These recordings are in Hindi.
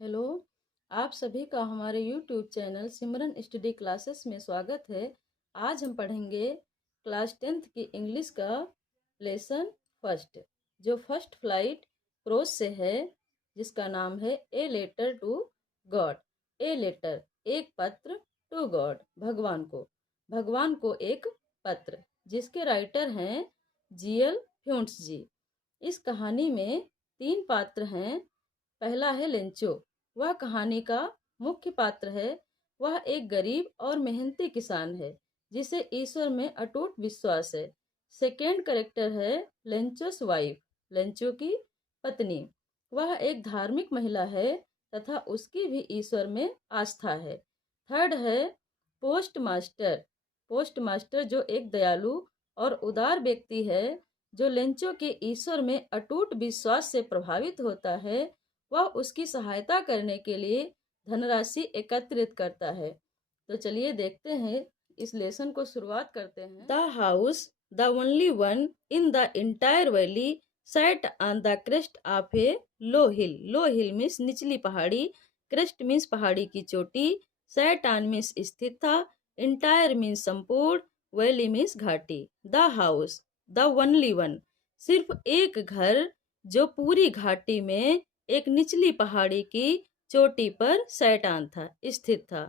हेलो। आप सभी का हमारे YouTube चैनल सिमरन स्टडी क्लासेस में स्वागत है। आज हम पढ़ेंगे क्लास 10th की इंग्लिश का लेसन फर्स्ट, जो फर्स्ट फ्लाइट प्रोज से है, जिसका नाम है a letter to God. A letter एक पत्र, टू गॉड भगवान को एक पत्र, जिसके राइटर हैं जीएल फ्यूंट्स जी। इस कहानी में 3 पात्र हैं। पहला है लेंचो, वह कहानी का मुख्य पात्र है। वह एक गरीब और मेहनती किसान है जिसे ईश्वर में अटूट विश्वास है। सेकेंड करेक्टर है लेंचोस वाइफ, लेंचो की पत्नी। वह एक धार्मिक महिला है तथा उसकी भी ईश्वर में आस्था है। थर्ड है पोस्ट मास्टर, जो एक दयालु और उदार व्यक्ति है, जो लेंचो के ईश्वर में अटूट विश्वास से प्रभावित होता है। वह उसकी सहायता करने के लिए धनराशि एकत्रित करता है। तो चलिए देखते हैं, इस लेसन को शुरुआत करते हैं। The house, the only one in the entire valley, sat on the crest of A low hill. Low hill means निचली पहाड़ी, क्रेस्ट मीन्स पहाड़ी की चोटी, सैट ऑन मीन्स स्थित था, इंटायर मीन्स संपूर्ण, वैली मीन्स घाटी। The house, the only one, सिर्फ एक घर जो पूरी घाटी में एक निचली पहाड़ी की चोटी पर सैटान था, स्थित था।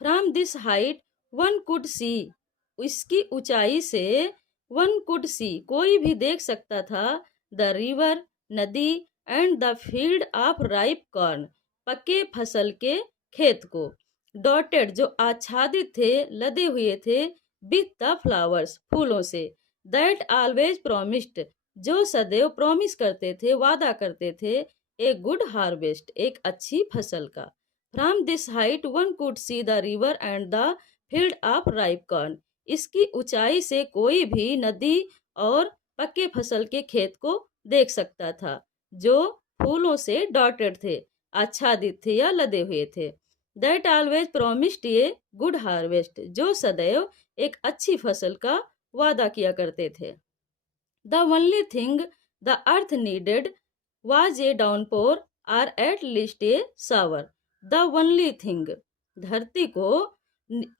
From this height one could see, इसकी ऊंचाई से वन कुड सी, कोई भी देख सकता था, द रिवर, नदी, and the field of ripe corn, पके फसल के खेत को, डॉटेड जो आच्छादित थे, लदे हुए थे, विथ द फ्लावर्स, फूलों से, दैट ऑलवेज प्रोमिस्ड, जो सदैव प्रॉमिस करते थे, वादा करते थे, ए गुड हार्वेस्ट, एक अच्छी फसल का। From this height one could see the river and the field of ripe corn, इसकी ऊंचाई से कोई भी नदी और पक्के फसल के खेत को देख सकता था, जो फूलों से डॉटेड थे, आच्छादित थे या लदे हुए थे। That always promised a good harvest, जो सदैव एक अच्छी फसल का वादा किया करते थे। The only thing the earth needed was a downpour or at least a shower. The only thing, धरती को,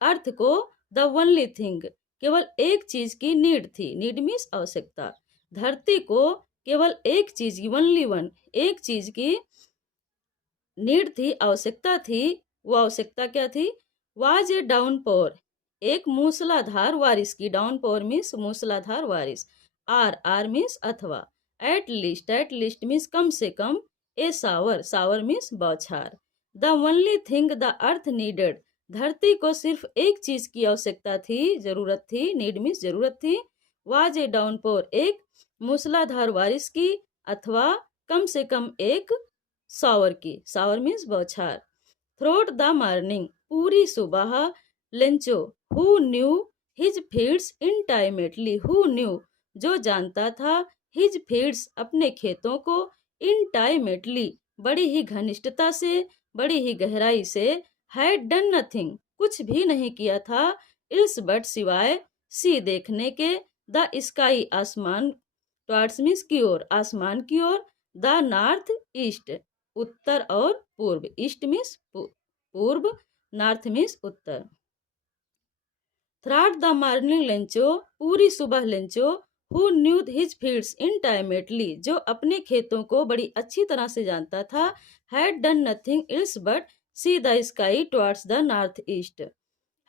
अर्थ को, the only thing, केवल एक चीज की नीड थी, नीड मीन्स आवश्यकता। धरती को केवल एक चीज की, ओनली वन, एक चीज की नीड थी, आवश्यकता थी। वो आवश्यकता क्या थी? वाज ए डाउनपोर, एक मूसलाधार बारिश की। डाउनपोर मीन्स मूसलाधार बारिश। आर मीन्स अथवा। एट लीस्ट मीन्स कम से कम। ए सावर, सावर मीन्स बौछार। The only thing the earth needed, धरती को सिर्फ एक चीज की आवश्यकता थी, जरूरत थी, नीड मीन्स जरूरत थी। वाज ए डाउनपोर, एक मूसलाधार बारिश की, अथवा कम से कम एक सावर की। सावर मीन्स बौछार। थ्रोट द मॉर्निंग, पूरी सुबह। Lencho, who knew his fields intimately, who knew, जो जानता था, हिज फील्ड्स, अपने खेतों को, इंटाइमेटली, बड़ी ही घनिष्ठता से, बड़ी ही गहराई से, हैड डन नथिंग, कुछ भी नहीं किया था, इल्स बट, सिवाय, सी, देखने के, द स्काई, आसमान, टुवर्ड्स मीन्स की ओर, आसमान की ओर, द नॉर्थ ईस्ट, उत्तर और पूर्व। ईस्ट मीन्स पूर्व, नॉर्थ मीन्स उत्तर। थ्राट द मॉर्निंग लेंचो, पूरी सुबह Lencho, who knew his fields intimately, जो अपने खेतों को बड़ी अच्छी तरह से जानता था, had done nothing ills but see the sky towards the north east.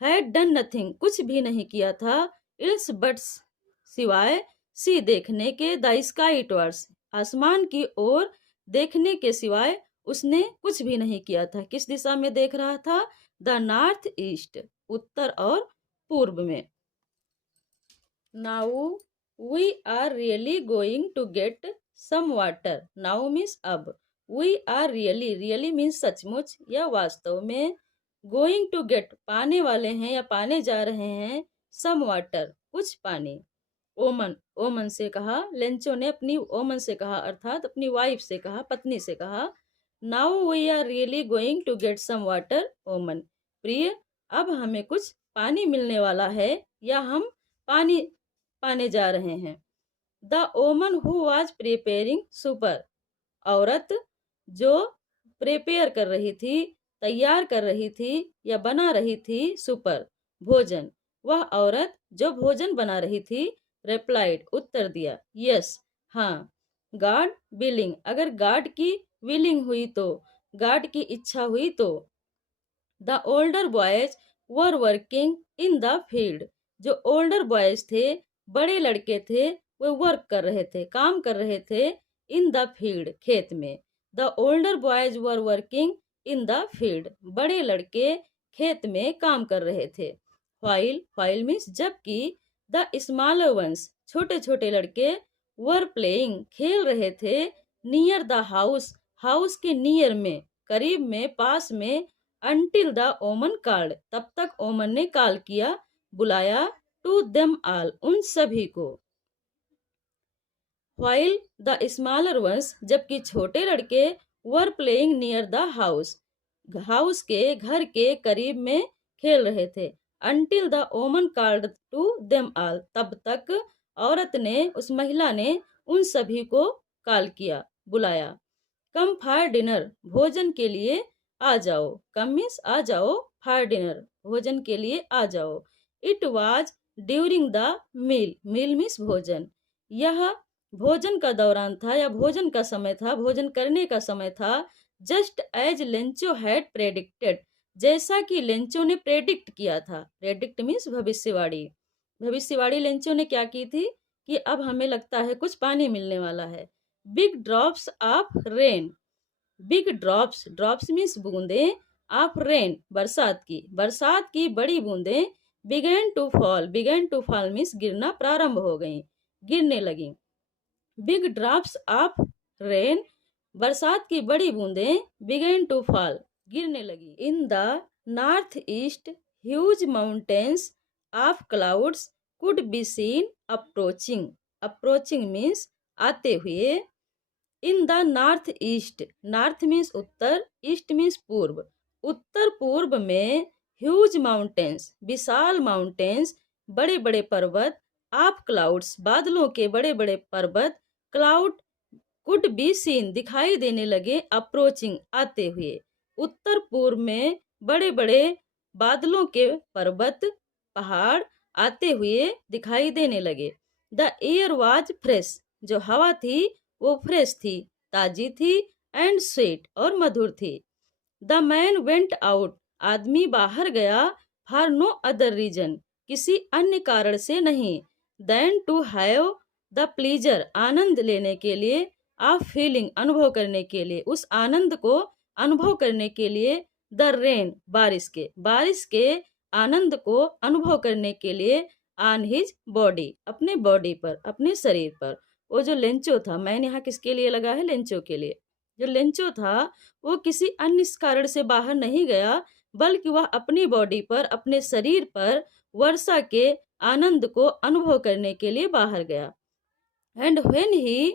Had done nothing, कुछ भी नहीं किया था, इल्स बट, सिवाय, सी, देखने के, द स्काई टुवर्ड्स, आसमान की ओर देखने के सिवाय उसने कुछ भी नहीं किया था। किस दिशा में देख रहा था? द नॉर्थ ईस्ट, उत्तर और पूर्व में। Now we are really going to get some water, now means अब, we are really, really means सचमुच या वास्तव में, गोइंग टू गेट, पाने वाले हैं या पाने जा रहे हैं, सम वाटर, कुछ पानी। ओमन, ओमन से कहा, लेंचो ने अपनी ओमन से कहा, अर्थात अपनी वाइफ से कहा, पत्नी से कहा। Now we are really going to get some water, woman, प्रिय, अब हमें कुछ पानी मिलने वाला है, या हम पानी पाने जा रहे हैं। द ओमन हु वाज प्रिपेयरिंग सुपर, औरत जो प्रिपेयर कर रही थी, तैयार कर रही थी या बना रही थी सुपर भोजन। वह औरत जो भोजन बना रही थी रिप्लाइड उत्तर दिया यस हाँ। गॉड विलिंग अगर गॉड की विलिंग हुई तो, गॉड की इच्छा हुई तो। The older boys were working in the field. जो ओल्डर बॉयज थे, बड़े लड़के थे, वो वर्क कर रहे थे, काम कर रहे थे इन द फील्ड खेत में। The older boys were working in the field. बड़े लड़के खेत में काम कर रहे थे। व्हाइल व्हाइल मीन्स जबकि, द स्मॉलर वंस छोटे छोटे लड़के, वर प्लेइंग खेल रहे थे, नियर द हाउस हाउस के नियर में, करीब में, पास में, अनटिल द ओमन कॉल्ड तब तक ओमन ने कॉल किया, बुलाया, टू देम ऑल उन सभी को। व्हाइल द स्मॉलर वंस जबकि छोटे लड़के, were playing near the house house के घर के करीब में खेल रहे थे। अनटिल द ओमन कॉल्ड टू देम ऑल तब तक औरत ने, उस महिला ने उन सभी को कॉल किया, बुलाया। कम फॉर डिनर भोजन के लिए आ जाओ। कम मीन्स आ जाओ, फॉर डिनर भोजन के लिए आ जाओ। It was during the meal meal means भोजन। यह भोजन का दौरान था या भोजन का समय था, भोजन करने का समय था। Just as Lencho had predicted जैसा कि लेंचो ने प्रेडिक्ट किया था। प्रेडिक्ट मीन्स भविष्यवाणी। भविष्यवाणी लेंचो ने क्या की थी कि अब हमें लगता है कुछ पानी मिलने वाला है। Big drops of rain big drops drops means बूंदे, ऑफ रेन बरसात की बड़ी बूंदें, बिगेन टू फॉल मीन्स गिरना प्रारंभ हो गई, गिरने लगी। बिग ड्रॉप्स ऑफ रेन बरसात की बड़ी बूंदें, बिगेन टू फॉल गिरने लगी। In the north east huge mountains of clouds could be seen approaching. Approaching means आते हुए। In the north east north means Uttar, east means पूर्व। उत्तर पूर्व में ह्यूज माउंटेन्स विशाल माउंटेन्स बड़े बड़े पर्वत, ऑफ क्लाउड्स बादलों के बड़े बड़े पर्वत, क्लाउड कुड बी सीन दिखाई देने लगे, अप्रोचिंग आते हुए। उत्तर पूर्व में बड़े बड़े बादलों के पर्वत पहाड़ आते हुए दिखाई देने लगे। द एयर वाज फ्रेश जो हवा थी वो फ्रेश थी, ताजी थी, एंड स्वीट और मधुर थी। द मैन वेंट आउट आदमी बाहर गया, फॉर नो अदर रीजन किसी अन्य कारण से नहीं, then to have the pleasure आनंद लेने के लिए, ऑफ फीलिंग अनुभव करने के लिए, उस आनंद को अनुभव करने के लिए, द रेन बारिश के आनंद को अनुभव करने के लिए, ऑन हिज बॉडी अपने बॉडी पर, अपने शरीर पर। वो जो लेंचो था, मैंने यहाँ किसके लिए लगा है, लेंचो के लिए। जो लेंचो था वो किसी अन्य कारण से बाहर नहीं गया, बल्कि वह अपनी बॉडी पर, अपने शरीर पर वर्षा के आनंद को अनुभव करने के लिए बाहर गया। एंड व्हेन ही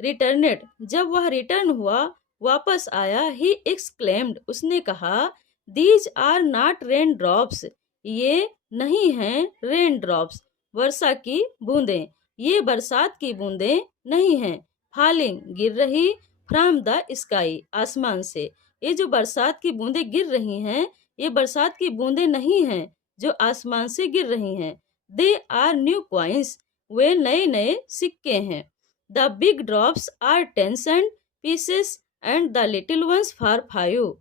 रिटर्नेड जब वह रिटर्न हुआ, वापस आया, ही एक्सक्लेम्ड उसने कहा, these are not raindrops ये नहीं हैं रेन ड्रॉप्स वर्षा की बूंदें, ये बरसात की बूंदें नहीं हैं। फॉलिंग गिर रही, फ्रॉम द स्काई आसमान से। ये जो बरसात की बूंदें गिर रही हैं, ये बरसात की बूंदें नहीं हैं जो आसमान से गिर रही हैं। दे आर न्यू कॉइन्स वे नए नए सिक्के हैं। The big drops are 10 cent pieces and the little ones for 5।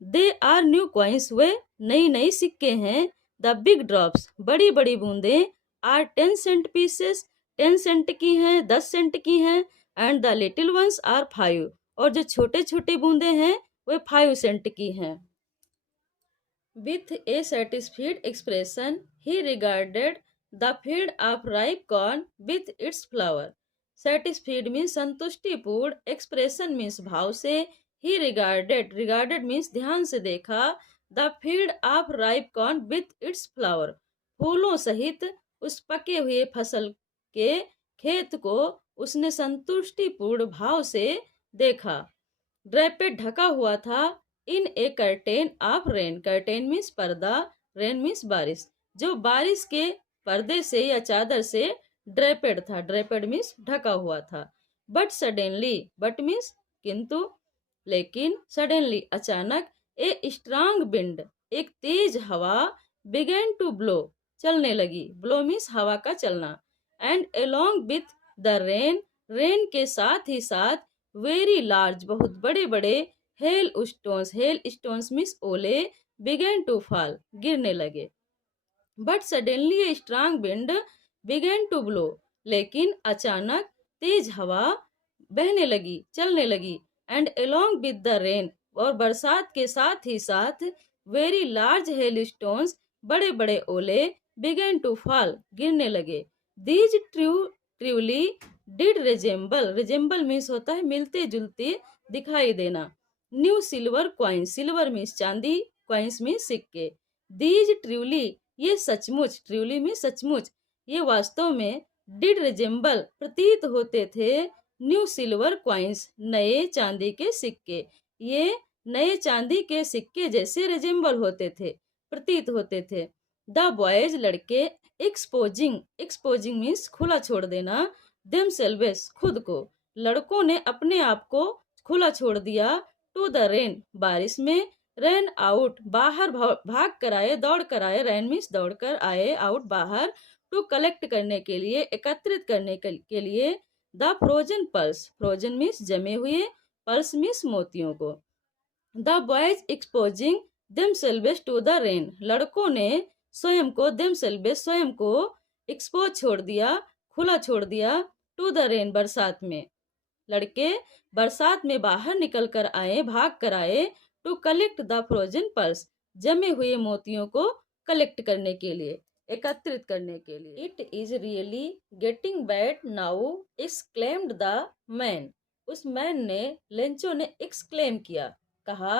They are new coins वे नई नई सिक्के हैं। द बिग ड्रॉप्स बड़ी बड़ी बूंदें, आर 10 सेंट पीसेस 10 सेंट की हैं, 10 सेंट की हैं, and the little ones are 5 और जो छोटे छोटे बूंदें हैं वे 5 सेंट की हैं। With a satisfied expression, he regarded the field of ripe corn with its flower. Satisfied means संतुष्टिपूर्ण, expression means भाव से, he regarded means ध्यान से देखा, the field of ripe corn with its flower फूलों सहित उस पके हुए फसल के खेत को उसने संतुष्टिपूर्ण भाव से देखा। ड्रेपेड ढका हुआ था, in a curtain of rain curtain means पर्दा, रेन मीन्स बारिश, जो बारिश के पर्दे से या चादर से ड्रेपेड था, ड्रेपेड मीन्स ढका हुआ था। बट सडनली बट मीन्स किंतु, लेकिन सडनली अचानक ए स्ट्रांग विंड एक तेज हवा बिगेन टू ब्लो चलने लगी। ब्लो मीन्स हवा का चलना। And along with the rain rain के साथ ही साथ वेरी लार्ज बहुत बड़े बड़े हेल स्टोन्स मीन्स ओले बिगेन टू फॉल गिरने लगे। But suddenly a strong wind began to blow लेकिन अचानक तेज हवा बहने लगी चलने लगी। And along with the rain और बरसात के साथ ही साथ वेरी लार्ज हेल स्टोन्स बड़े बड़े ओले बिगेन टू फॉल गिरने लगे। These truly did resemble means होता है मिलते जुलते दिखाई देना। New silver coin silver means चांदी कॉइन्स मीन्स सिक्के। दीज ट्रूली ये सचमुच ट्रूली मीन्स सचमुच ये वास्तव में डिड रिजेंबल प्रतीत होते थे। न्यू सिल्वर कॉइन्स नए चांदी के सिक्के ये नए चांदी के सिक्के जैसे रिजेंबल होते थे प्रतीत होते थे। द बॉयज लड़के एक्सपोजिंग मीन्स खुला छोड़ देना। देम सेल्वेस खुद को लड़कों ने अपने आप को खुला छोड़ दिया। टू द रेन बारिश में। रैन आउट बाहर भाग कर आए दौड़ कर आए। रैन मीन्स दौड़ कर आए आउट बाहर। टू कलेक्ट करने के लिए एकत्रित करने के लिए। The frozen pearls frozen means जमे हुए पर्ल्स मीन्स मोतियों को। The boys exposing themselves to the rain लड़कों ने स्वयं को देमसेल्वेस स्वयं को एक्सपोज छोड़ दिया खुला छोड़ दिया। टू द रेन बरसात में। लड़के बरसात में बाहर निकल कर आए भाग कर आए। To collect the frozen pearls जमे हुए मोतियों को कलेक्ट करने के लिए एकत्रित करने के लिए। It is really getting bad now exclaimed the man उस मैन ने लेंचो ने एक्सक्लेम किया कहा।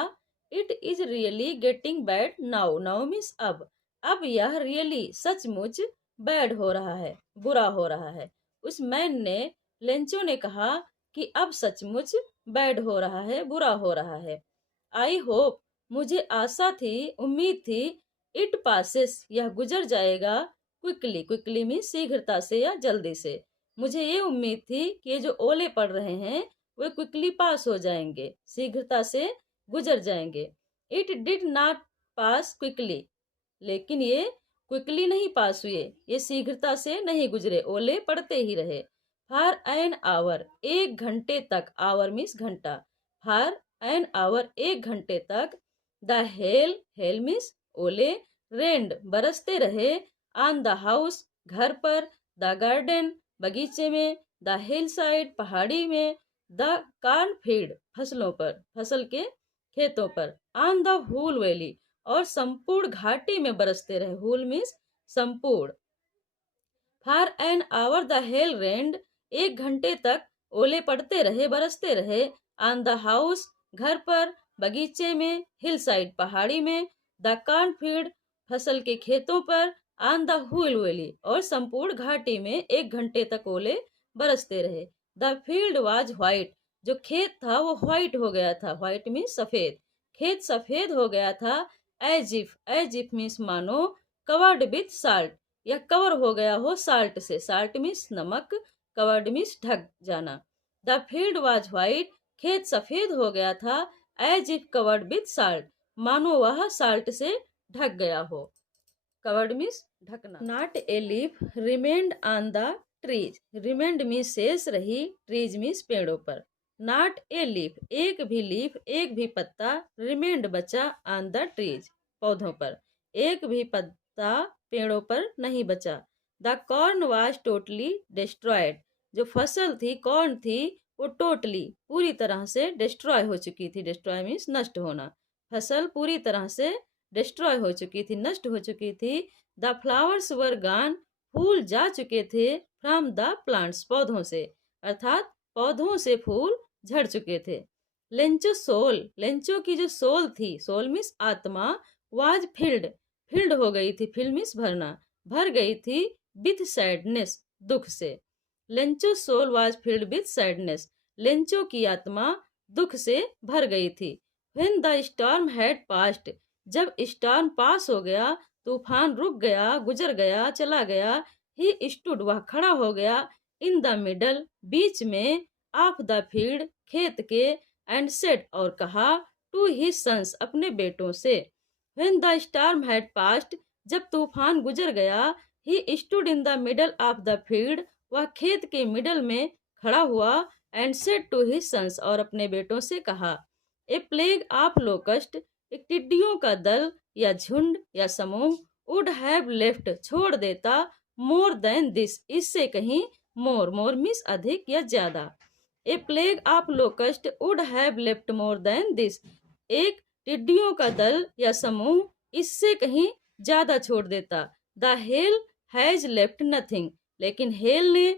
It is really getting bad now now means अब यह रियली सचमुच बैड हो रहा है बुरा हो रहा है। उस मैन ने लेंचो ने कहा कि अब सचमुच बैड हो रहा है बुरा हो रहा है। आई होप मुझे आशा थी उम्मीद थी। इट पासेस यह गुजर जाएगा। क्विकली मीन्स शीघ्रता से या जल्दी से। मुझे ये उम्मीद थी कि ये जो ओले पड़ रहे हैं वे क्विकली पास हो जाएंगे शीघ्रता से गुजर जाएंगे। It did not pass quickly लेकिन ये क्विकली नहीं पास हुए ये शीघ्रता से नहीं गुजरे ओले पड़ते ही रहे। फॉर एन आवर एक घंटे तक आवर मीन्स घंटा। फॉर एन आवर एक घंटे तक। द हेल मीन्स ओले रेंड बरसते रहे। ऑन द हाउस घर पर। द गार्डन बगीचे में। द हिल साइड पहाड़ी में। द कॉर्नफील्ड फसलों पर फसल के खेतों पर। ऑन द हूल वैली और संपूर्ण घाटी में बरसते रहे। हूल मीन्स संपूर्ण। For an hour the hail rained एक घंटे तक ओले पड़ते रहे बरसते रहे। ऑन द हाउस घर पर बगीचे में। हिल साइड पहाड़ी में। द कॉर्नफील्ड फसल के खेतों पर। ऑन द हूल वैली और संपूर्ण घाटी में एक घंटे तक ओले बरसते रहे। द फील्ड वाज व्हाइट जो खेत था वो व्हाइट हो गया था। व्हाइट मीन्स सफेद खेत सफेद हो गया था। एज इफ मीन्स मानो। कवर्ड विथ साल्ट यह कवर हो गया हो साल्ट से। साल्ट मीन्स नमक कवर्ड मीन्स ढक जाना। द फील्ड वाज व्हाइट खेत सफेद हो गया था। As if covered with salt मानो वह साल्ट से ढक गया हो। कवर्ड मीन्स ढकना। Not a leaf remained on the trees remained means शेष रही। ट्रीज मीन्स पेड़ों पर। नॉट ए लीफ एक भी पत्ता। रिमेंड बचा ऑन द ट्रीज पौधों पर। एक भी पत्ता पेड़ों पर नहीं बचा। The corn was totally destroyed जो फसल थी कॉर्न थी वो टोटली पूरी तरह से डिस्ट्रॉय हो चुकी थी। डिस्ट्रॉय मीन्स नष्ट होना। फसल पूरी तरह से डिस्ट्रॉय हो चुकी थी नष्ट हो चुकी थी। द फ्लावर्स वर गॉन फूल जा चुके थे। फ्रॉम द प्लांट्स पौधों से अर्थात पौधों से फूल झड़ चुके थे। लेंचो की जो सोल थी सोल मीन्स आत्मा। वाज फिल्ड हो गई थी। फिल्ड मीन्स भरना भर गई थी। विथ सैडनेस दुख से। Lencho soul was filled with sadness Lencho की आत्मा दुख से भर गई थी। When the storm had passed जब स्टॉर्म पास हो गया तूफान रुक गया गुजर गया चला गया। ही स्टूड वह खड़ा हो गया। इन द मिडल बीच में। ऑफ द फील्ड खेत के। एंड सेड और कहा टू हिज सन्स अपने बेटों से when the storm had passed जब तूफान गुजर गया ही stood in the middle of the field वह खेत के मिडल में खड़ा हुआ and said to his sons और अपने बेटों से कहा ए प्लेग ऑफ लोकस्ट एक टिड्डियों का दल या झुंड या समूह वुड हैव लेफ्ट छोड़ देता मोर देन दिस इससे कहीं मोर मोर मीन्स अधिक या ज्यादा a plague of locust would have left more than this एक टिड्डियों का दल या समूह इससे कहीं ज्यादा छोड़ देता the hell has left nothing लेकिन हेल ने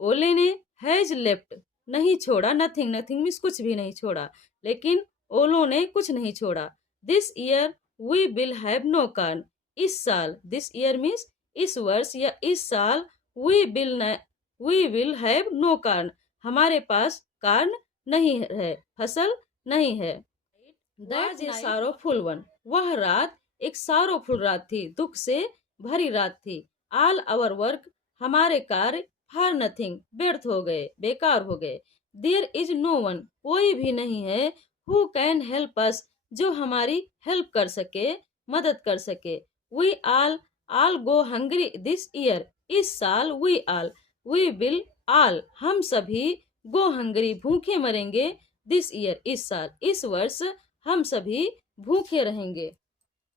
ओले ने हैज लेफ्ट नहीं छोड़ा नथिंग नथिंग मीन्स कुछ भी नहीं छोड़ा लेकिन ओलों ने कुछ नहीं छोड़ा this year we will have no corn इस साल दिस ईयर मीन्स इस वर्ष या इस साल we will have no corn हमारे पास कार्न नहीं है फसल नहीं है दैट इज सारोफुल वन वह रात एक सारोफुल रात थी दुख से भरी रात थी ऑल आवर वर्क हमारे कार्य फॉर नथिंग व्यर्थ हो गए बेकार हो गए देयर इज नो वन कोई भी नहीं है हु कैन हेल्प अस जो हमारी हेल्प कर सके मदद कर सके we all go hungry this year इस साल वी विल ऑल हम सभी गो हंग्री भूखे मरेंगे दिस ईयर इस साल इस वर्ष हम सभी भूखे रहेंगे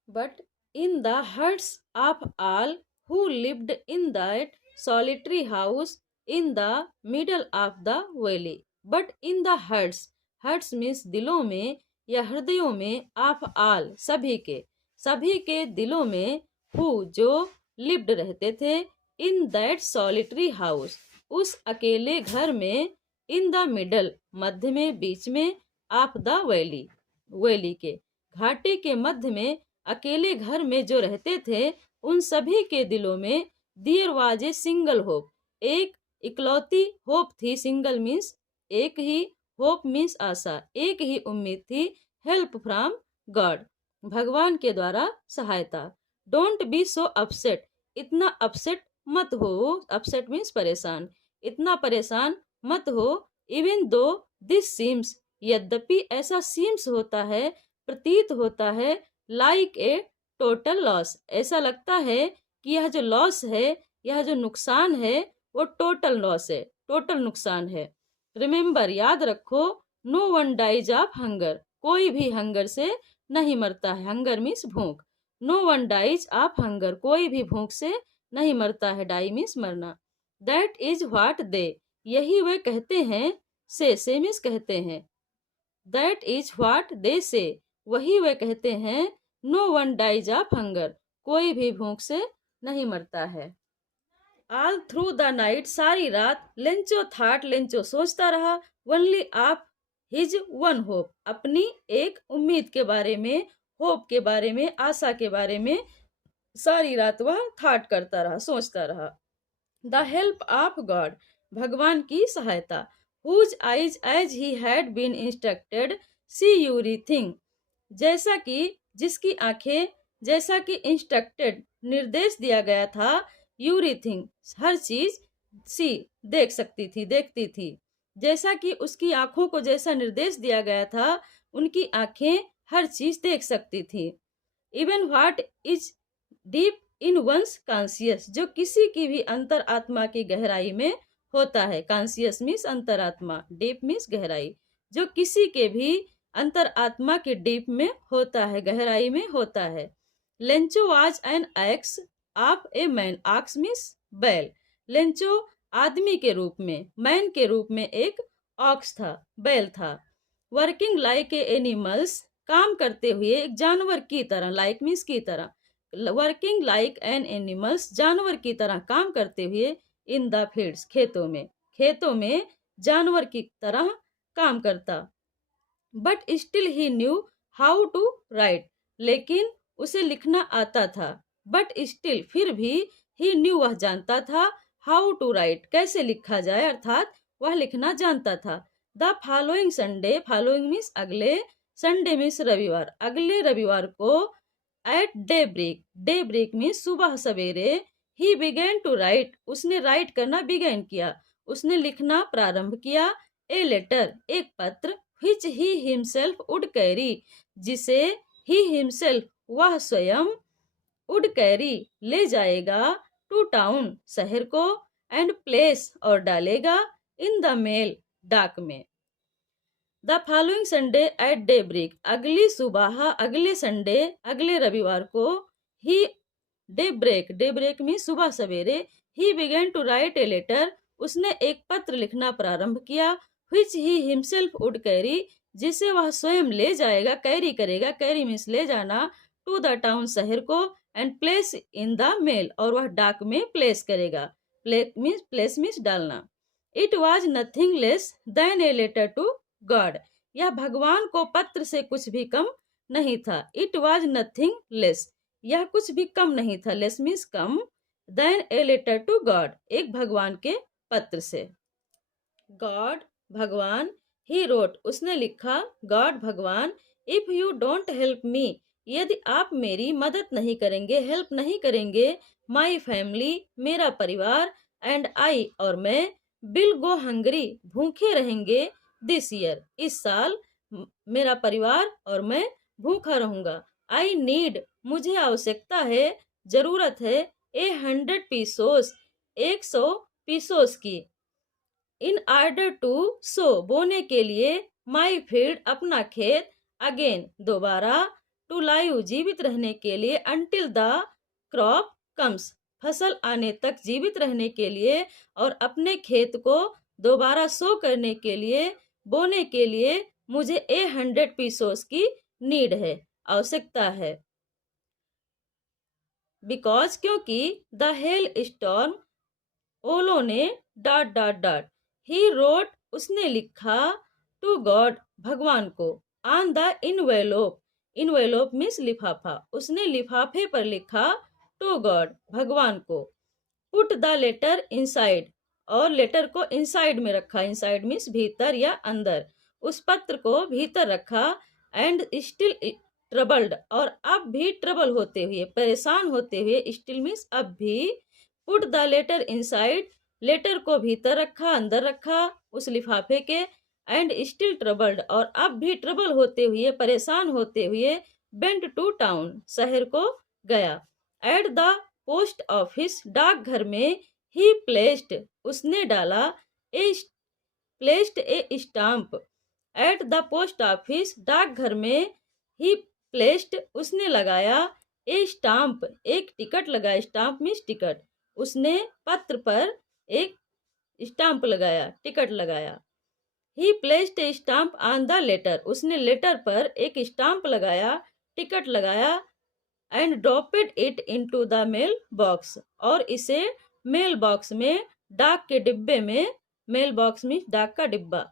but in the hearts of all who lived in that solitary house in the middle of the valley but in the hearts means दिलों में या हृदयों में of all सभी के दिलों में who जो lived रहते थे in that solitary house उस अकेले घर में in the middle मध्य में बीच में of the valley के घाटी के मध्य में अकेले घर में जो रहते थे उन सभी के दिलों में there was a single hope एक इकलौती होप थी सिंगल मीन्स एक ही होप मीन्स आशा एक ही उम्मीद थी हेल्प फ्रॉम गॉड भगवान के द्वारा सहायता डोंट बी सो अपसेट इतना अपसेट मत हो अपसेट मीन्स परेशान इतना परेशान मत हो इवन दो दिस सीम्स यद्यपि ऐसा सीम्स होता है प्रतीत होता है लाइक ए टोटल लॉस ऐसा लगता है कि यह जो लॉस है यह जो नुकसान है वो टोटल लॉस है टोटल नुकसान है रिमेम्बर याद रखो no one dies of hunger कोई भी हंगर से नहीं मरता है हंगर मीन्स भूख no one dies of hunger कोई भी भूख से नहीं मरता है डाई मीन्स मरना दैट इज व्हाट दे यही वे कहते हैं से मीन्स कहते हैं दैट इज व्हाट दे से वही वे कहते हैं no one dies of hunger कोई भी भूख से नहीं मरता है ऑल थ्रू द नाइट सारी रात लेंचो सोचता रहा only of his one hope अपनी एक उम्मीद के बारे में होप के बारे में आशा के बारे में सारी रात वह थॉट करता रहा सोचता रहा द हेल्प ऑफ गॉड भगवान की सहायता whose eyes as he had been instructed see everything जैसा कि जिसकी आंखें जैसा कि इंस्ट्रक्टेड निर्देश दिया गया था एवरीथिंग हर चीज सी देख सकती थी देखती थी जैसा कि उसकी आंखों को जैसा निर्देश दिया गया था उनकी आंखें हर चीज देख सकती थी even what is deep in one's conscious जो किसी की भी अंतर आत्मा की गहराई में होता है कॉन्शियस मीन्स अंतरात्मा डीप मीन्स गहराई जो किसी के भी अंतर आत्मा के डीप में होता है गहराई में होता है Lencho was an ox of a man ox means बैल लेंचो आदमी के रूप में मैन के रूप में एक ऑक्स था बैल था वर्किंग लाइक ए एनिमल्स काम करते हुए एक जानवर की तरह लाइक मीन्स की तरह वर्किंग लाइक एन एनिमल्स जानवर की तरह काम करते हुए इन द फील्ड्स खेतों में जानवर की तरह काम करता but still he knew how to write लेकिन उसे लिखना आता था बट स्टिल फिर भी ही न्यू वह जानता था हाउ टू राइट कैसे लिखा जाए अर्थात वह लिखना जानता था the following Sunday following means अगले संडे मीन्स रविवार अगले रविवार को एट डे ब्रेक मीन्स सुबह सवेरे ही बिगेन टू राइट उसने राइट करना बिगेन किया उसने लिखना प्रारंभ किया ए लेटर एक पत्र which he himself would carry, जिसे he himself वह स्वयं would carry ले जाएगा, to town शहर को, and place और डालेगा, in the mail डाक में। The following Sunday at daybreak अगली सुबह, अगले संडे, अगले रविवार को, ही डे ब्रेक में सुबह सवेरे, he began to write a letter उसने एक पत्र लिखना प्रारंभ किया, which he himself would carry जिसे वह स्वयं ले जाएगा, कैरी करेगा, कैरी मीन्स ले जाना, टू द टाउन शहर को, and place in the mail और वह डाक में प्लेस करेगा, प्लेस मीन्स डालना। It was nothing less than a letter to God यह भगवान को पत्र से कुछ भी कम नहीं था। इट वॉज नथिंग लेस यह कुछ भी कम नहीं था, लेस मीन्स कम, than a letter to God एक भगवान के पत्र से। गॉड भगवान, ही रोट उसने लिखा, गॉड भगवान, if you don't help me यदि आप मेरी मदद नहीं करेंगे, हेल्प नहीं करेंगे, माई फैमिली मेरा परिवार, एंड आई और मैं, विल गो हंगरी भूखे रहेंगे, दिस ईयर इस साल, मेरा परिवार और मैं भूखा रहूंगा। आई नीड मुझे आवश्यकता है, जरूरत है, 100 पीसोस 100 पीसोस की, इन ऑर्डर टू सो बोने के लिए, माई फील्ड अपना खेत, अगेन दोबारा, टू लाइव जीवित रहने के लिए, अंटिल द क्रॉप कम्स फसल आने तक जीवित रहने के लिए, और अपने खेत को दोबारा सो करने के लिए, बोने के लिए मुझे 100 पीसोस की नीड है, आवश्यकता है। बिकॉज क्योंकि, द हेल स्टॉर्म ओलो ने dot dot dot, he wrote उसने लिखा, टू गॉड भगवान को, ऑन द इनवेलोप इनवेलोप मीन्स लिफाफा उसने लिफाफे पर लिखा, टू गॉड भगवान को, पुट द लेटर इनसाइड और लेटर को इनसाइड में रखा, इनसाइड मीन्स भीतर या अंदर, उस पत्र को भीतर रखा, एंड स्टिल ट्रबल्ड और अब भी ट्रबल होते हुए, परेशान होते हुए, स्टिल मीन्स अब भी, put the letter inside letter को भीतर रखा, अंदर रखा उस लिफाफे के, एंड स्टिल ट्रबल्ड और अब भी ट्रबल होते हुए, परेशान होते हुए, बेंट टू टाउन शहर को गया, एट द पोस्ट ऑफिस डाकघर में, ही प्लेस्ड उसने डाला, placed a stamp, at the post office डाकघर में, ही प्लेस्ड उसने लगाया, ए स्टाम्प एक टिकट लगाया, स्टाम्प मीन्स टिकट, उसने पत्र पर एक स्टाम्प लगाया, टिकट लगाया। He placed a stamp on the letter उसने लेटर पर एक स्टाम्प लगाया, टिकट लगाया, and dropped it into the mailbox और इसे मेल बॉक्स में, डाक के डिब्बे में, मेल बॉक्स में डाक का डिब्बा,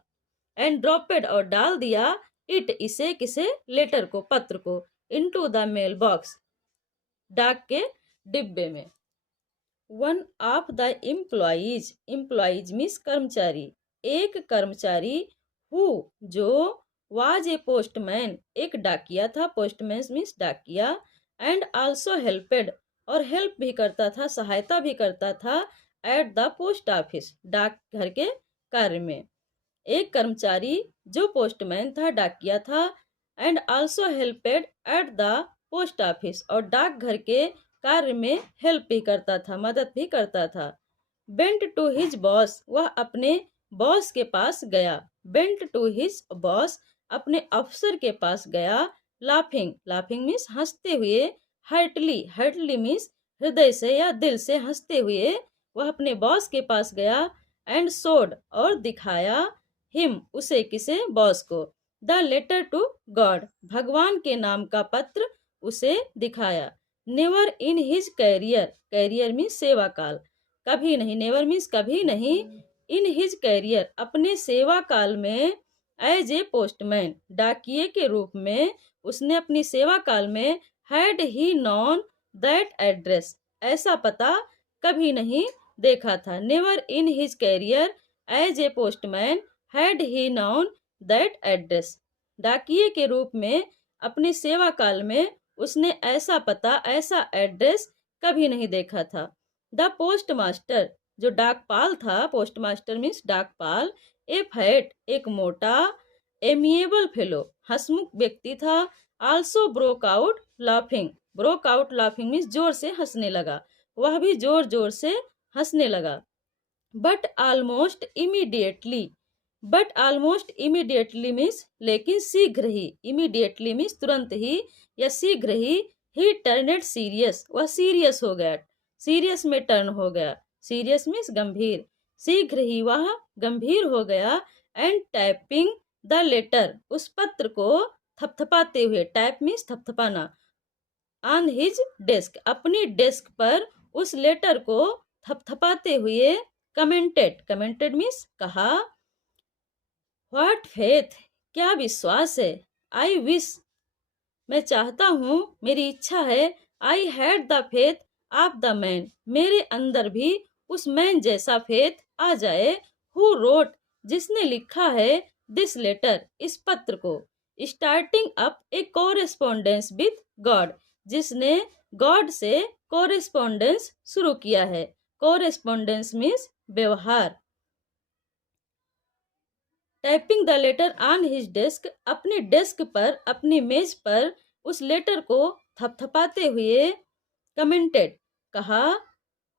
एंड ड्रॉपेड और डाल दिया, इट इसे किसे, लेटर को पत्र को, इनटू द मेल बॉक्स डाक के डिब्बे में। One of the employees means कर्मचारी, एक कर्मचारी, हु जो, वाज ए पोस्टमैन एक डाकिया था, पोस्टमैन मीन्स डाकिया, एंड आल्सो हेल्पेड और हेल्प भी करता था, सहायता भी करता था, एट द पोस्ट ऑफिस डाक घर के कार्य में। एक कर्मचारी जो पोस्टमैन था, डाकिया था, and also helped at the post office और डाक घर के कार्य में हेल्प भी करता था, मदद भी करता था। बेंट टू हिज बॉस वह अपने बॉस के पास गया, बेंट टू हिज बॉस अपने अफसर के पास गया, लाफिंग मीन्स हंसते हुए, हर्टली मीन्स हृदय से या दिल से हंसते हुए वह अपने बॉस के पास गया, एंड सोड और दिखाया, हिम उसे किसे, बॉस को, द लेटर टू गॉड भगवान के नाम का पत्र उसे दिखाया। Never in his career means सेवा काल, कभी नहीं, नेवर मीन्स कभी नहीं, इन हिज कैरियर अपने सेवा काल में, एज ए पोस्टमैन डाकिये के रूप में, उसने अपनी सेवा काल में, had he known that address ऐसा पता कभी नहीं देखा था। Never in his career as a postman had he known that address डाकिये के रूप में अपनी सेवा काल में उसने ऐसा पता, ऐसा एड्रेस कभी नहीं देखा था। द पोस्ट मास्टर जो डाकपाल था, पोस्ट मास्टर मीन्स डाकपाल, ए फैट एक मोटा, एमिएबल फेलो, हंसमुख व्यक्ति था। Also broke out laughing, broke out laughing means जोर से हंसने लगा, वह भी जोर जोर से हंसने लगा। But almost immediately, but almost immediately means लेकिन शीघ्र ही, इमीडिएटली मीन्स तुरंत ही या शीघ्र ही टर्नेड सीरियस, वह सीरियस हो गया, सीरियस में टर्न हो गया, सीरियस मीन्स गंभीर, शीघ्र ही वह गंभीर हो गया। एंड टाइपिंग द लेटर, उस पत्र को थपथपाते हुए, टाइप मीन्स थपथपाना, ऑन हिज डेस्क, अपनी डेस्क पर उस लेटर को थपथपाते हुए कमेंटेड, कमेंटेड मीन्स कहा, व्हाट फेथ, क्या विश्वास है, आई विश, मैं चाहता हूँ, मेरी इच्छा है, I had the faith of the man, मेरे अंदर भी उस मैन जैसा फेथ आ जाए, हु रोट, जिसने लिखा है, दिस लेटर, इस पत्र को, starting up A correspondence with God, जिसने गॉड से कोरेस्पोंडेंस शुरू किया है। कोरेस्पोंडेंस मीन्स व्यवहार। Typing the later on his desk, अपने डेस्क पर, अपनी मेज पर उस लेटर को थपथपाते हुए कमेंटेड, कहा,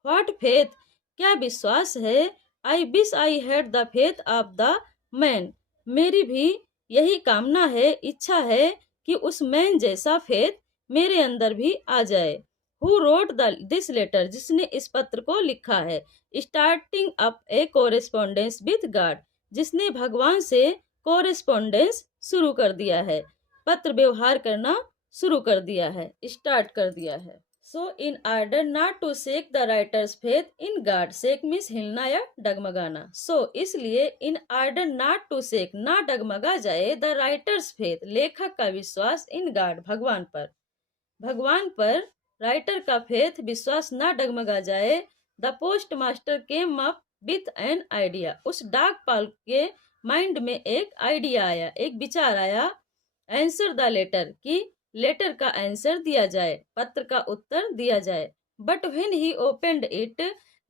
व्हाट फेथ, क्या विश्वास है, I wish I had the faith of the man, मेरी भी यही कामना है, इच्छा है कि उस मैन जैसा फेथ मेरे अंदर भी आ जाए। हु रोट दिस लेटर, जिसने इस पत्र को लिखा है। Starting up A correspondence with God, जिसने भगवान से कोरेस्पोंडेंस शुरू कर दिया है, पत्र व्यवहार करना शुरू कर दिया है, स्टार्ट कर दिया है। So in order not to shake the writer's faith in God, shake means हिलना या डगमगाना, सो इसलिए in order not to shake, ना डगमगा जाए, द राइटर्स फेथ, लेखक का विश्वास, इन गॉड, भगवान पर, भगवान पर राइटर का फेथ, विश्वास ना डगमगा जाए। The post master came up with an idea, उस डाकपाल के माइंड में एक आइडिया आया, एक विचार आया। आंसर द लेटर, की लेटर का आंसर दिया जाए, पत्र का उत्तर दिया जाए। But when he opened it,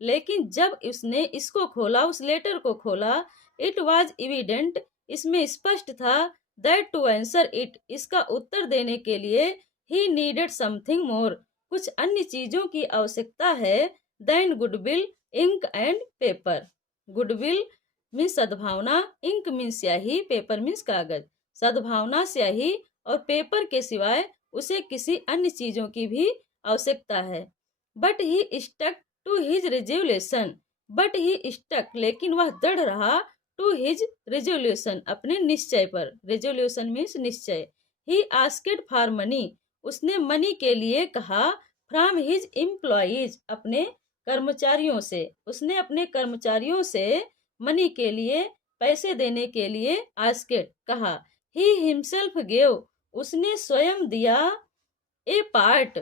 लेकिन जब उसने इसको खोला, उस लेटर को खोला, इट वाज एविडेंट, इसमें स्पष्ट था, दैट टू आंसर इट, इसका उत्तर देने के लिए, ही नीडेड समथिंग मोर, कुछ अन्य चीजों की आवश्यकता है, than goodwill, ink and paper, goodwill means सद्भावना, इंक मीन्स स्याही, पेपर मीन्स कागज, सद्भावना, स्याही और पेपर के सिवाय उसे किसी अन्य चीजों की भी आवश्यकता है। But he stuck to his resolution, but he stuck, लेकिन वह दृढ़ रहा, टू हिज रिजोल्यूशन, अपने निश्चय पर, रिजोल्यूशन मीन्स निश्चय। ही आस्क्ड फॉर मनी, उसने मनी के लिए कहा, फ्रॉम हिज एम्प्लॉइज, अपने कर्मचारियों से, उसने अपने कर्मचारियों से मनी के लिए, पैसे देने के लिए, आस्क्ड, कहा। ही हिमसेल्फ गेव, उसने स्वयं दिया, ए पार्ट,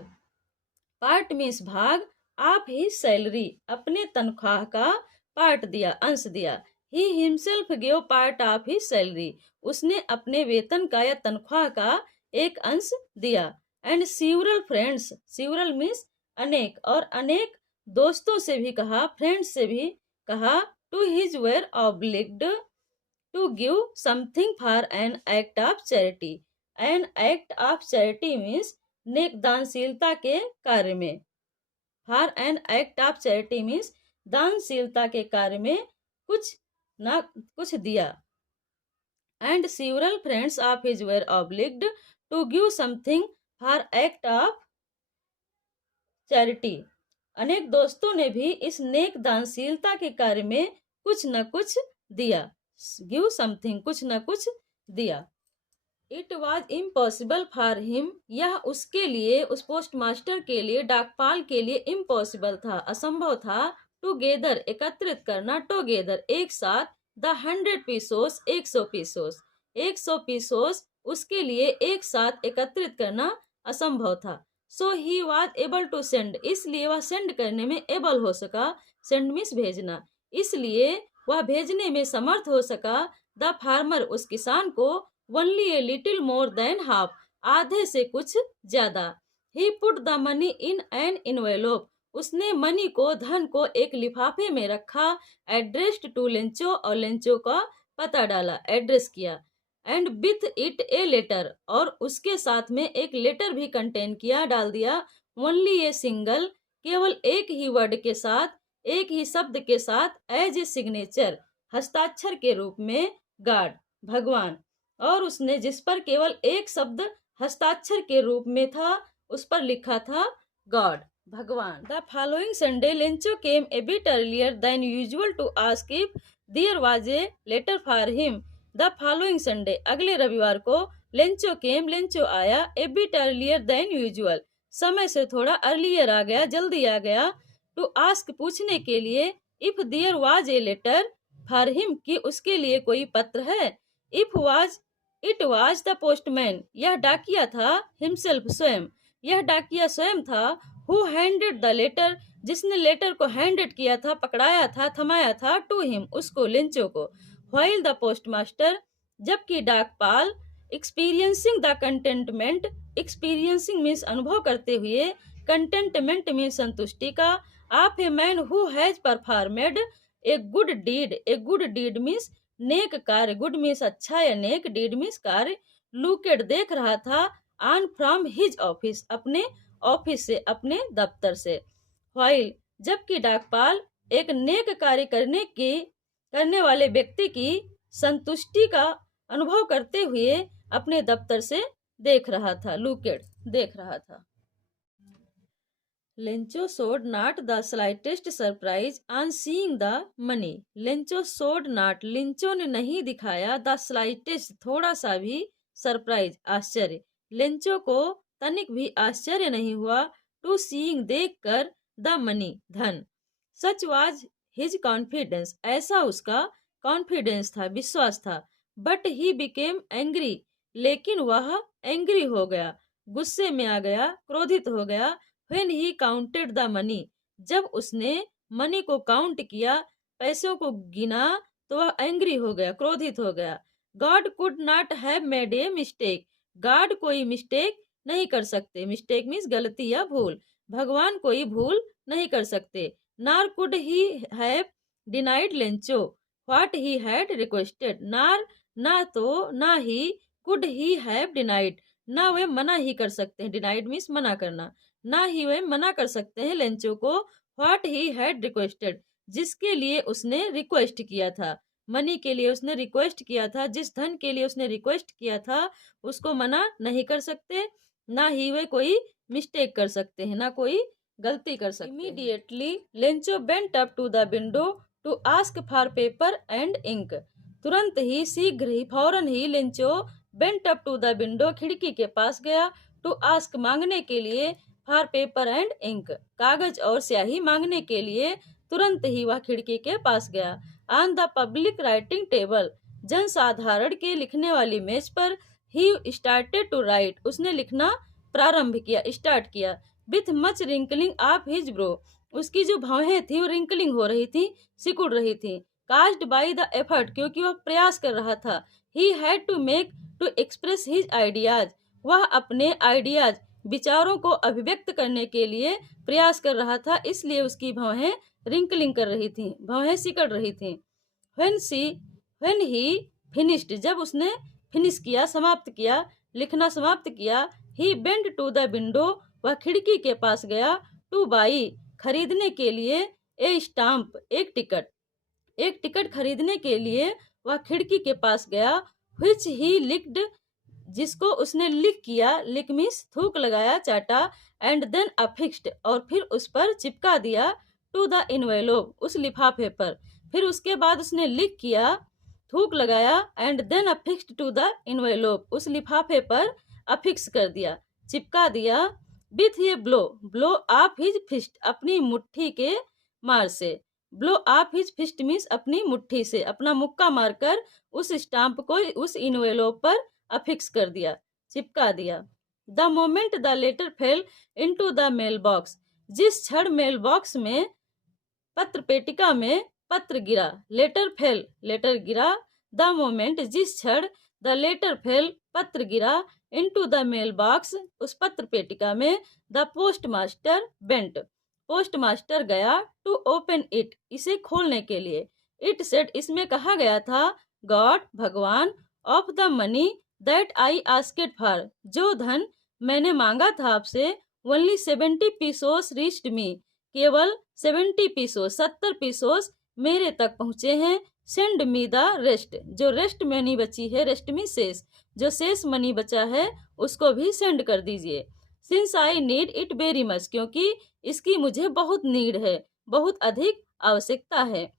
पार्ट मीन्स भाग, ऑफ ही सैलरी, अपने तनख्वाह का पार्ट दिया, अंश दिया। He himself gave part of he salary, उसने अपने वेतन का या तनख्वाह का एक अंश दिया। And several friends, several means अनेक, और अनेक दोस्तों से भी कहा, फ्रेंड्स से भी कहा, to his were obliged to give something for an act of charity, an act of charity means नेक, दानशीलता के कार्य में, for an act of charity means दानशीलता के कार्य में कुछ ना कुछ दिया। And several friends of his were obliged to give something for act of charity, अनेक दोस्तों ने भी इस नेक दानशीलता के कार्य में कुछ न कुछ दिया, गिव समथिंग, कुछ न कुछ दिया। It was impossible for him, यह उसके लिए, उस पोस्ट मास्टर के लिए, डाकपाल के लिए इम्पॉसिबल था, असंभव था, टुगेदर, एकत्रित करना, टुगेदर, एक साथ, द 100 पीसोस, 100 पीसोस, 100 पीसोस उसके लिए एक साथ एकत्रित करना असंभव था। So he was able to send, इसलिए वह सेंड करने में एबल हो सका, सेंड मीन्स भेजना, इसलिए वह भेजने में समर्थ हो सका। द फार्मर, उस किसान को, only a little more than half, आधे से कुछ ज्यादा। He put the money in an envelope, उसने मनी को, धन को एक लिफाफे में रखा। एड्रेस्ड टू लेंचो, और लेंचो का पता डाला, एड्रेस किया। And with it a letter, और उसके साथ में एक लेटर भी कंटेन किया, डाल दिया। ओनली ए सिंगल, केवल एक ही वर्ड के साथ, एक ही शब्द के साथ, एज ए सिग्नेचर, हस्ताक्षर के रूप में, गॉड, भगवान, और उसने जिस पर केवल एक शब्द हस्ताक्षर के रूप में था उस पर लिखा था गॉड, भगवान। The following Sunday Lencho came a bit earlier than usual to ask if there was a letter for him. The following Sunday, अगले रविवार को, लेंचो केम, लेंचो आया, a bit earlier than usual, समय से थोड़ा अर्लियर आ गया, जल्दी आ गया, टू आस्क, पूछने के लिए, if there was a letter for him, कि उसके लिए कोई पत्र है, if was, it was the postman, यह डाकिया था, हिमसेल्फ, स्वयं, यह डाकिया स्वयं था, हु हैंडेड द लेटर, जिसने लेटर को हैंडेड किया था, पकड़ाया था, थमाया था, टू हिम, उसको, लेंचो को, व्हाइल द पोस्टमास्टर, जबकि डाकपाल, experiencing the contentment, experiencing means अनुभव करते हुए, कंटेंटमेंट मीन्स संतुष्टि का, of a man who has performed a good deed, a good deed means नेक कार्य, गुड मीन्स अच्छा या नेक, डीड मीन्स कार्य, लुकेड, देख रहा था, ऑन फ्रॉम हिज ऑफिस, अपने ऑफिस से, अपने दफ्तर से, व्हाइल, जबकि डाकपाल एक नेक कार्य करने वाले व्यक्ति की संतुष्टि का अनुभव करते हुए अपने दफ्तर से देख रहा था, लुकेड, देख रहा था। Lencho showed not the slightest surprise on seeing the money, Lencho showed not, Lencho ने नहीं दिखाया, द स्लाइटेस्ट, थोड़ा सा भी, सरप्राइज, आश्चर्य, लेंचो को तनिक भी आश्चर्य नहीं हुआ, टू सीइंग, देख कर, द मनी, धन, सच वाज हिज कॉन्फिडेंस, ऐसा उसका कॉन्फिडेंस था, विश्वास था, बट ही बिकेम एंग्री, लेकिन वह एंग्री हो गया, गुस्से में आ गया, क्रोधित हो गया, when he counted the money, जब उसने मनी को काउंट किया, पैसों को गिना, तो वह एंग्री हो गया, क्रोधित हो गया। God could not have made a mistake, God कोई मिस्टेक नहीं कर सकते, मिस्टेक मीन्स गलती या भूल, भगवान कोई भूल नहीं कर सकते। नार could he have denied Lencho what he had requested, नार, ना तो, ना ही, कुड ही हैव डिनाइड, ना वे मना ही कर सकते हैं, डिनाइड मीन्स मना करना, ना ही वे मना कर सकते हैं लेंचो को, व्हाट ही हैड रिक्वेस्टेड, जिसके लिए उसने रिक्वेस्ट किया था, मनी के लिए उसने रिक्वेस्ट किया था, जिस धन के लिए उसने रिक्वेस्ट किया था उसको मना नहीं कर सकते, ना ही वे कोई मिस्टेक कर सकते हैं, ना कोई गलती कर सकते। Immediately Lencho went up to the window to ask for paper and ink, तुरंत ही, शीघ्र ही, फौरन ही, Lencho went up to the window, खिड़की के पास गया, टू आस्क, मांगने के लिए, फॉर पेपर एंड इंक, कागज और स्याही मांगने के लिए, तुरंत ही वह खिड़की के पास गया। On the public writing table, जन साधारण के लिखने वाली मेज पर, ही स्टार्टेड टू राइट, उसने लिखना प्रारंभ किया, स्टार्ट किया, with much wrinkling of his bro, उसकी जो भौहें थी वो रिंकलिंग हो रही थी, सिकुड़ रही थी, कास्ड बाय द एफर्ट, क्योंकि वह प्रयास कर रहा था, he had to make to express his ideas, वह अपने आइडियाज, विचारों को अभिव्यक्त करने के लिए प्रयास कर रहा था, इसलिए उसकी भौहें रिंकलिंग कर रही थी, भौहें सिकड़ रही थी। व्हेन ही फिनिश्ड, जब उसने फिनिश किया, समाप्त किया, लिखना समाप्त किया, ही बेंट टू द विंडो, वह खिड़की के पास गया, टू बाई, खरीदने के लिए, ए स्टाम्प, एक टिकट, एक टिकट खरीदने के लिए वह खिड़की के पास गया, व्हिच ही लिक्ड, जिसको उसने लिख किया, लिक मीन्स थूक लगाया, चाटा, एंड देन अफिक्स्ड, और फिर उस पर चिपका दिया, टू द इनवेलोप, उस लिफाफे पर, फिर उसके बाद उसने लिख किया, थूक लगाया, एंड देन अफिक्स्ड टू द इनवेलोप, उस लिफाफे पर अफिक्स कर दिया, चिपका दिया, विथ ये blow, blow of his fist, अपनी मुट्ठी के मार से, blow of his fist means अपनी मुट्ठी से, अपना मुक्का मारकर उस स्टाम्प को उस इनवेलोप पर अफिक्स कर दिया, चिपका दिया। The moment the letter fell into the mailbox, जिस क्षण मेल बॉक्स में, पत्र पेटिका में पत्र गिरा, लेटर फेल, लेटर गिरा, द मोमेंट, जिस क्षण, द लेटर फेल, पत्र गिरा, इनटू द मेल बॉक्स, उस पत्र पेटिका में, the post master bent, post master गया, टू ओपन इट, इसे खोलने के लिए, इट सेड, इसमें कहा गया था, गॉड, भगवान, of the money that I asked for, जो धन मैंने मांगा था आपसे, ओनली 70 पीसोस रीच्ड मी, केवल 70 पीसोस 70 पीसोस मेरे तक पहुंचे हैं। सेंड मी द रेस्ट, जो रेस्ट मनी बची है, रेस्ट में शेष, जो शेष मनी बचा है उसको भी सेंड कर दीजिए। Since I need it very much, क्योंकि इसकी मुझे बहुत नीड है, बहुत अधिक आवश्यकता है।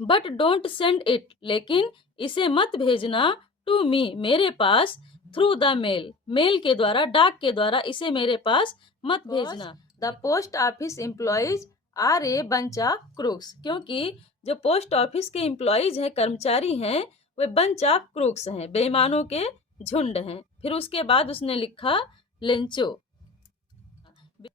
बट डोंट सेंड इट, लेकिन इसे मत भेजना, टू मी, मेरे पास, थ्रू द मेल, मेल के द्वारा, डाक के द्वारा इसे मेरे पास मत भेजना। The post office employees are a bunch of crooks, क्योंकि जो पोस्ट ऑफिस के एम्प्लॉयज हैं, कर्मचारी हैं, वे बंच ऑफ क्रूक्स हैं, बेईमानों के झुंड हैं। फिर उसके बाद उसने लिखा लेंचो,